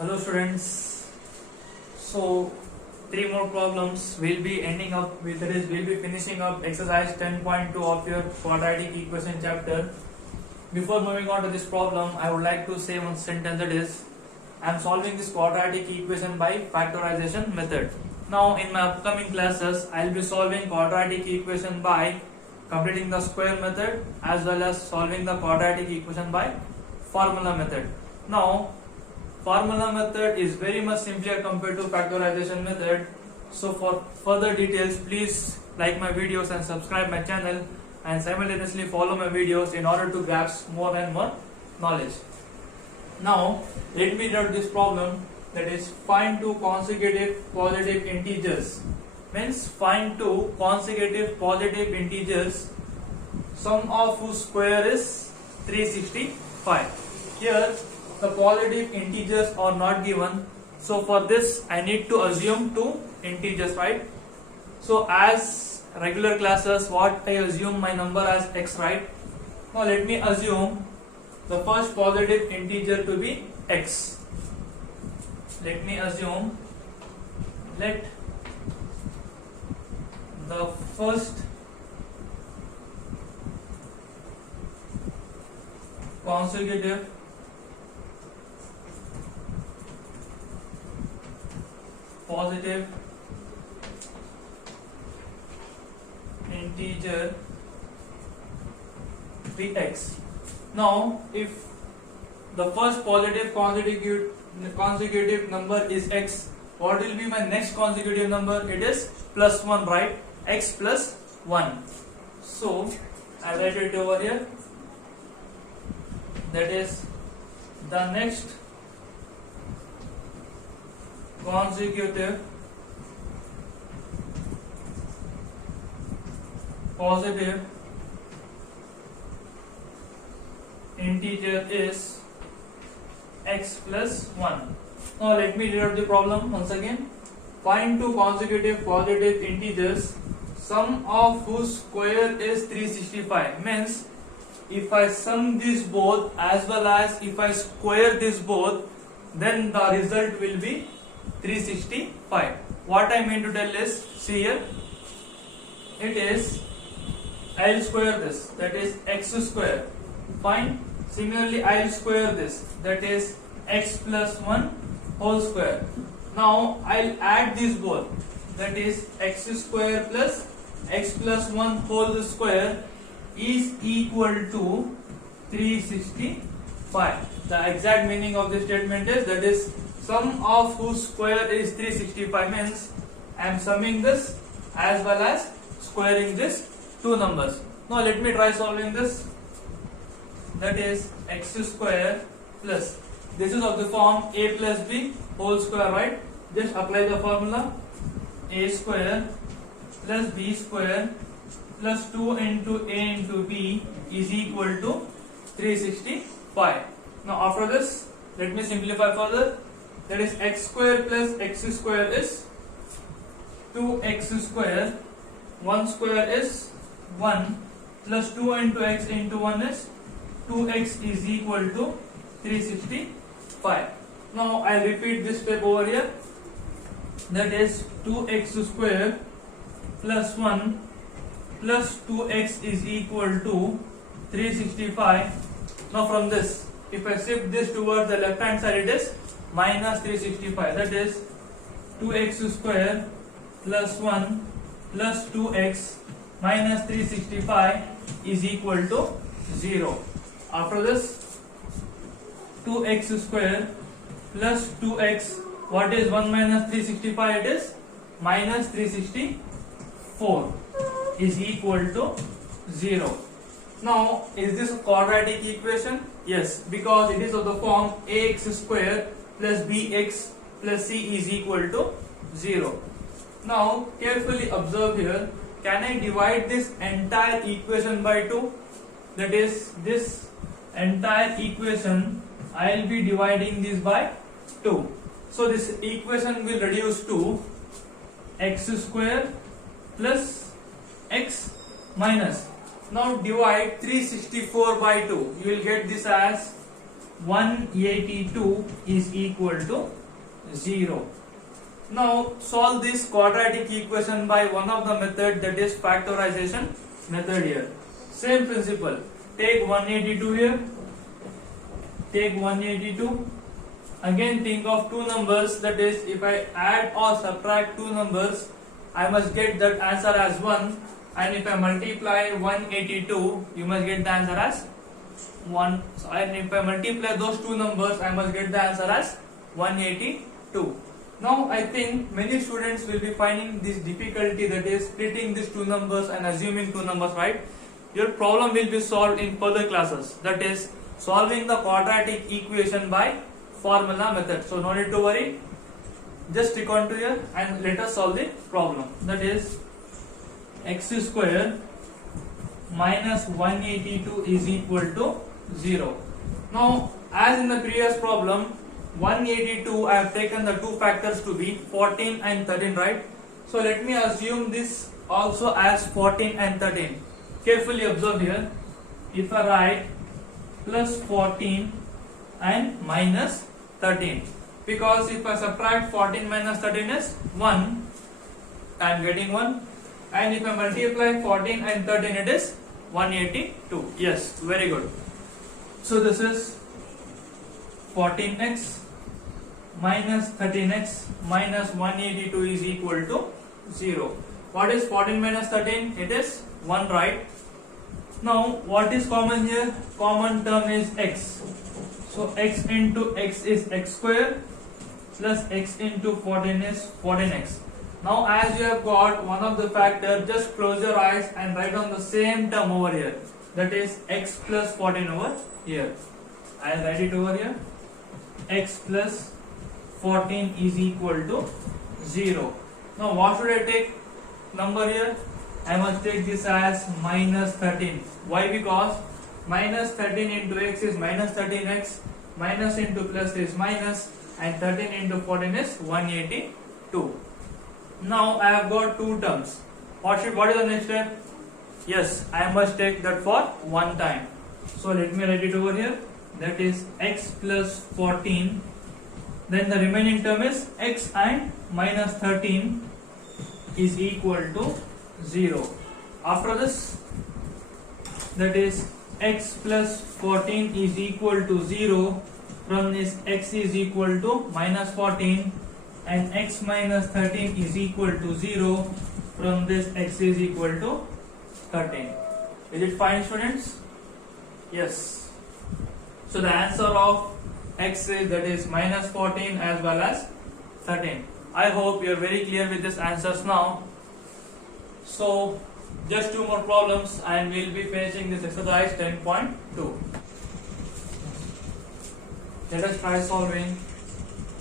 Hello students. So three more problems will be ending up with, that is we'll be finishing up exercise 10.2 of your quadratic equation chapter. Before moving on to this problem, I would like to say one sentence, that is I am solving this quadratic equation by factorization method. Now in my upcoming classes I will be solving quadratic equation by completing the square method as well as solving the quadratic equation by formula method. Now formula method is very much simpler compared to factorization method. So for further details, please like my videos and subscribe my channel and simultaneously follow my videos in order to grasp more and more knowledge. Now let me write this problem, that is find two consecutive positive integers. Means find two consecutive positive integers, sum of whose square is 365. Here the positive integers are not given, so for this I need to assume two integers, right? So as regular classes, what I assume my number as x, right? Now let me assume the first positive integer to be x. Let me assume, let the first consecutive positive integer be x. Now if the first positive consecutive number is x, what will be my next consecutive number? It is plus 1, right? X plus 1. So I write it over here, that is the next consecutive positive integer is x plus 1. Now let me rewrite the problem once again. Find two consecutive positive integers, sum of whose square is 365. Means if I sum these both as well as if I square this both, then the result will be 365. What I mean to tell is, see here, it is I'll square this, that is x square. Fine. Similarly I'll square this, that is x plus 1 whole square. Now I'll add these both, that is x square plus x plus 1 whole square is equal to 365. The exact meaning of this statement is, that is sum of whose square is 365, means I am summing this as well as squaring this two numbers. Now let me try solving this, that is x square plus, this is of the form a plus b whole square, right? Just apply the formula, a square plus b square plus 2 into a into b is equal to 365. Now after this, let me simplify further, that is x square plus x square is 2x square, 1 square is 1 plus 2 into x into 1 is 2x is equal to 365. Now I repeat this step over here, that is 2x square plus 1 plus 2x is equal to 365. Now from this, if I shift this towards the left hand side, it is minus 365, that is 2x square plus 1 plus 2x minus 365 is equal to 0. After this, 2x square plus 2x, what is 1 minus 365? It is minus 364 is equal to 0. Now is this a quadratic equation? Yes, because it is of the form ax square plus bx plus c is equal to 0. Now carefully observe here, can I divide this entire equation by 2? That is, this entire equation I will be dividing this by 2. So this equation will reduce to x square plus x minus, now divide 364 by 2, you will get this as 182 is equal to 0. Now solve this quadratic equation by one of the method, that is factorization method here. Same principle. Take 182 here. Take 182. Again think of two numbers, that is if I add or subtract two numbers, I must get that answer as 1, and if I multiply 182, you must get the answer as 1. And if I multiply those two numbers, I must get the answer as 182. Now I think many students will be finding this difficulty, that is splitting these two numbers and assuming two numbers, right? Your problem will be solved in further classes, that is solving the quadratic equation by formula method. So no need to worry, just stick on to here and let us solve the problem. That is x square minus 182 is equal to 0. Now as in the previous problem, 182 I have taken the two factors to be 14 and 13, right? So let me assume this also as 14 and 13. Carefully observe here. If I write plus 14 and minus 13, because if I subtract 14 minus 13 is 1, I am getting 1, and if I multiply 14 and 13 it is 182. Yes, very good. So this is 14x minus 13x minus 182 is equal to 0. What is 14 minus 13? It is 1, right? Now what is common here? Common term is x. So x into x is x square plus x into 14 is 14x. Now as you have got one of the factor, just close your eyes and write on the same term over here, that is x plus 14 over here. I will write it over here. X plus 14 is equal to 0. Now what should I take number here? I must take this as minus 13. Why? Because minus 13 into x is minus 13x, minus into plus is minus, and 13 into 14 is 182. Now I have got two terms. What is the next step? Yes, I must take that for one time. So let me write it over here. That is x plus 14. Then the remaining term is x and minus 13 is equal to 0. After this, that is x plus 14 is equal to 0. From this, x is equal to minus 14 and x minus 13 is equal to 0. From this, x is equal to 13. Is it fine, students? Yes. So the answer of x is, that is minus 14 as well as 13. I hope you are very clear with these answers now. So just two more problems and we will be finishing this exercise 10.2. Let us try solving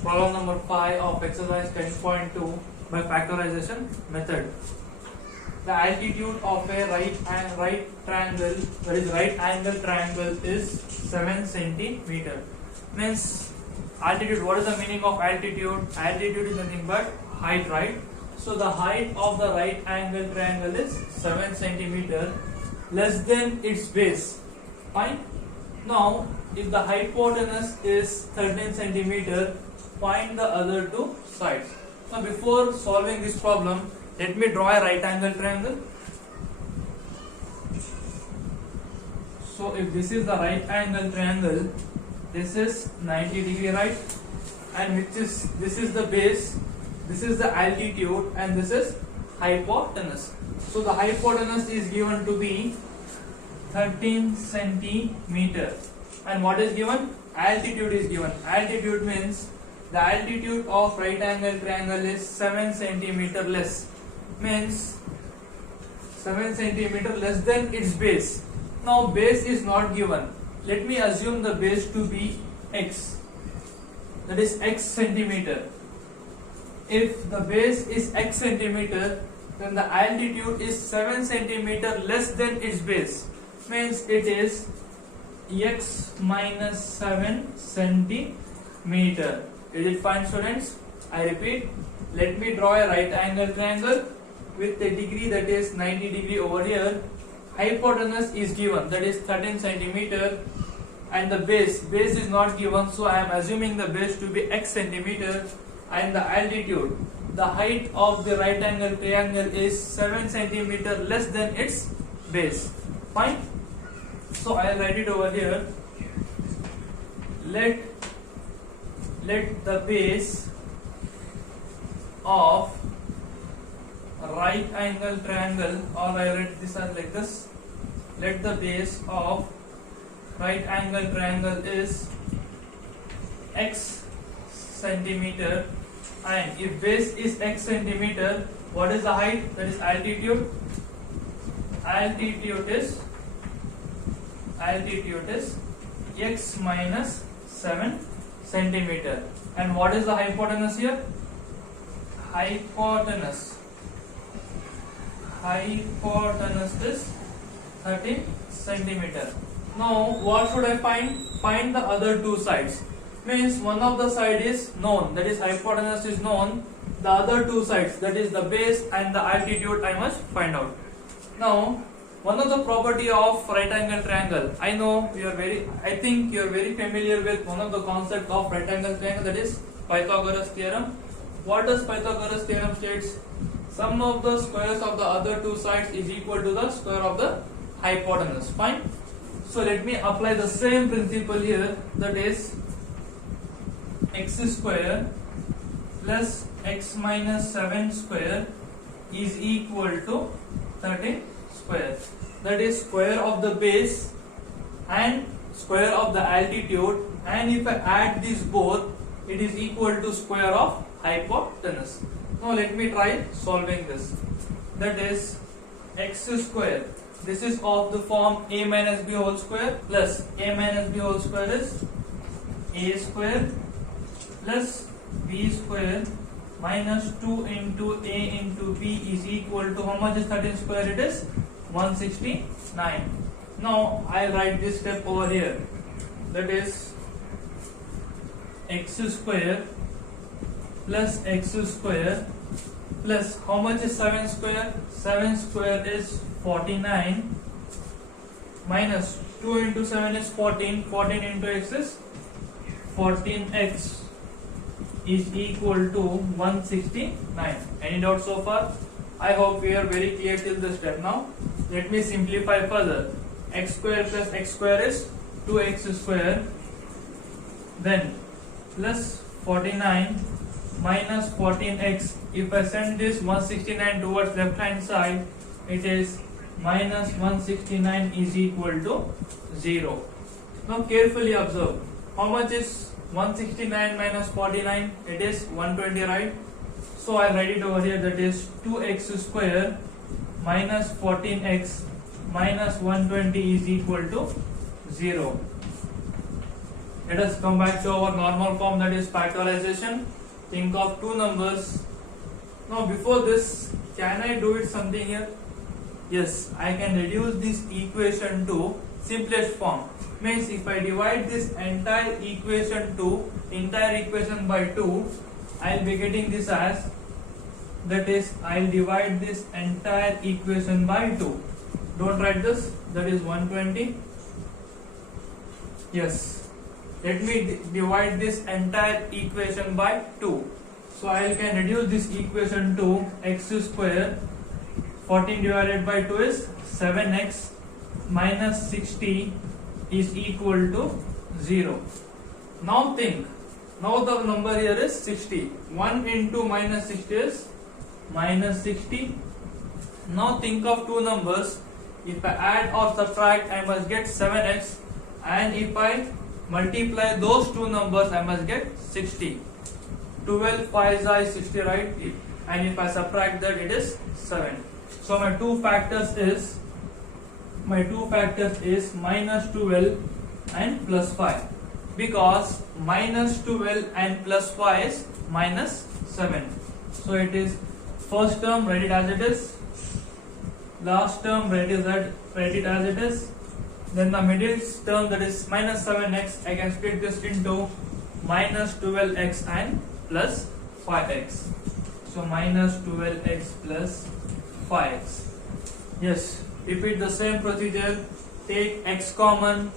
problem number 5 of exercise 10.2 by factorization method. The altitude of a right triangle, that is right angle triangle, is 7 centimeter. Means altitude. What is the meaning of altitude? Altitude is nothing but height, right? So the height of the right angle triangle is 7 centimeter less than its base. Fine. Now if the hypotenuse is 13 centimeter, find the other two sides. Now before solving this problem, let me draw a right angle triangle. So if this is the right angle triangle, this is 90 degree, right? And this is the base, this is the altitude, and this is hypotenuse. So the hypotenuse is given to be 13 centimeter. And what is given? Altitude is given. Altitude means the altitude of right angle triangle is 7 centimeter less. Means 7 centimeter less than its base. Now base is not given. Let me assume the base to be x. That is x centimeter. If the base is x centimeter, then the altitude is 7 centimeter less than its base. Means it is x minus 7 centimeter. Is it fine, students? I repeat, let me draw a right angle triangle with a degree, that is 90 degree over here. Hypotenuse is given, that is 13 centimeter. and the base is not given, so I am assuming the base to be x centimeter, and the altitude, the height of the right angle triangle is 7 centimeter less than its base. Fine. So I will write it over here. Let the base of right angle triangle, or I write this as like this. Let the base of right angle triangle is x centimeter, and if base is x centimeter, what is the height? That is altitude. Altitude is x minus 7 centimeter. And what is the hypotenuse here? Hypotenuse is 13 centimeter. Now what should I find? Find the other two sides. Means one of the side is known, that is hypotenuse is known. The other two sides, that is the base and the altitude, I must find out. Now one of the property of right angle triangle, I think you are very familiar with one of the concepts of right angle triangle, that is Pythagoras theorem. What does Pythagoras theorem states? Sum of the squares of the other two sides is equal to the square of the hypotenuse. Fine. So let me apply the same principle here, that is x square plus x minus 7 square is equal to 13 square. That is square of the base and square of the altitude, and if I add these both, it is equal to square of hypotenuse. Now let me try solving this. That is x square, this is of the form a minus b whole square, plus a minus b whole square is a square plus b square minus 2 into a into b is equal to, how much is 13 square? It is 169. Now I write this step over here, that is x square plus x square plus, how much is 7 square? 7 square is 49 minus 2 into 7 is 14, 14 into x is 14x is equal to 169. Any doubt so far? I hope we are very clear till this step. Now let me simplify further. X square plus x square is 2x square, then plus 49 minus 14x. If I send this 169 towards left hand side, it is minus 169 is equal to 0. Now carefully observe. How much is 169 minus 49? It is 120, right? So I write it over here, that is 2x square minus 14x minus 120 is equal to 0. Let us come back to our normal form, that is factorization. Think of two numbers. Now before this, can I do it something here? Yes, I can reduce this equation to simplest form. Means if I divide this entire equation by 2, I will be getting this as, that is I will divide this entire equation by 2. Don't write this, that is 120. Yes, let me divide this entire equation by 2. So I can reduce this equation to x square, 14 divided by 2 is 7x minus 60 is equal to 0. Now think, now the number here is 60. 1 into minus 60 is minus 60. Now think of two numbers. If I add or subtract, I must get 7x, and if I multiply those two numbers, I must get 60. 12 5 is 60, right? And if I subtract that, it is 7. So my two factors is minus 12 and plus 5, because minus 12 and plus 5 is minus 7. So it is first term, write it as it is, last term, write it as it is, then the middle term, that is minus 7x, I can split this into minus 12x and plus 5x. So minus 12x plus 5x. Yes, repeat the same procedure. Take x common,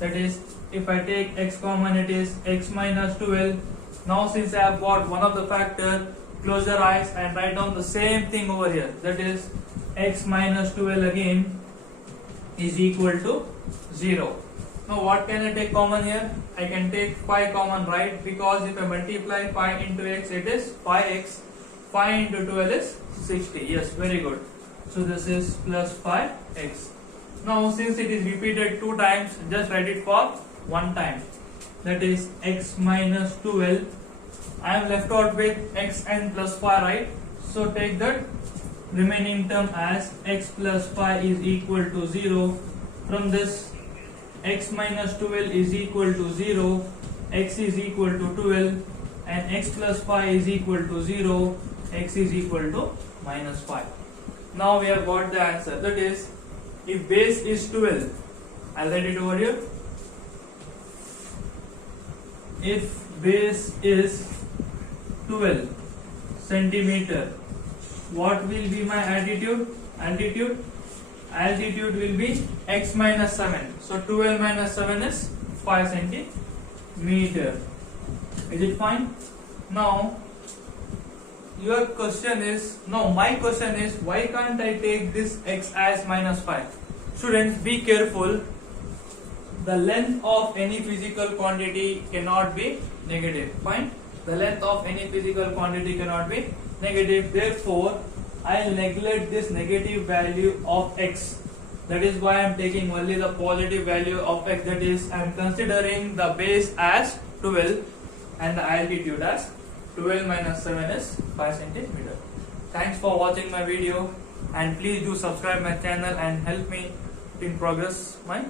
That is, if I take x common, it is x minus 12. Now since I have got one of the factor, close your eyes and write down the same thing over here. That is, x minus 12 again is equal to 0. Now what can I take common here? I can take 5 common, right? Because if I multiply 5 into x, it is 5x. 5 into 12 is 60. Yes, very good. So this is plus 5x. Now since it is repeated 2 times, just write it for 1 time. That is x minus 12. I am left out with x and plus 5, right? So take that remaining term as x plus 5 is equal to 0. From this, x minus 12 is equal to 0, x is equal to 12, and x plus 5 is equal to 0, x is equal to minus 5. Now we have got the answer. That is, if base is 12, I'll write it over here. If base is 12 centimeter, what will be my altitude? Altitude will be x minus 7. So 12 minus 7 is 5 centimeter. Is it fine? Now your question is, no, my question is, why can't I take this x as minus 5? Students, be careful. The length of any physical quantity cannot be negative. Fine? The length of any physical quantity cannot be negative. Therefore, I'll neglect this negative value of x. That is why I am taking only the positive value of x. That is, I am considering the base as 12 and the altitude as 12 minus 7 is 5 centimeter. Thanks for watching my video, and please do subscribe my channel and help me in progress my